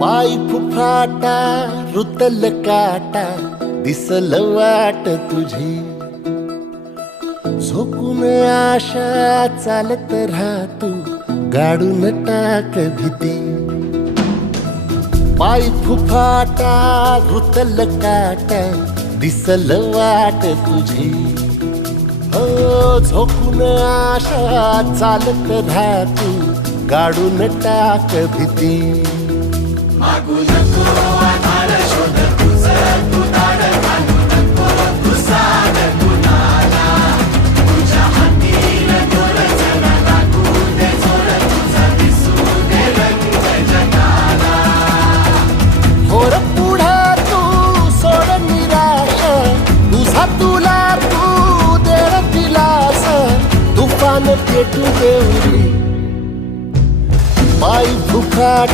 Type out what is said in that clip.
पाय फुफाटा रुतल काटा दिसल वाट तुझी, झोकून आशा चालत राहतू गाडून टाक भीती. पाय फुफाटा रुतल काटा दिसल वाट तुझी, हो झोकून आशा चालत राहतू गाडून टाक भीती. मागू नको आधार शोध तुझं तू धाड घालू नको तू साध कुणाला. तुझ्या हातील दोर जरा लागू दे जोर तुझा दिसू दे रंग जगाला. होर पुढे तू सोड निराश, तुझा तुला तू दे दिलास, तुफान पेटू देवरी. पाय फुफाटा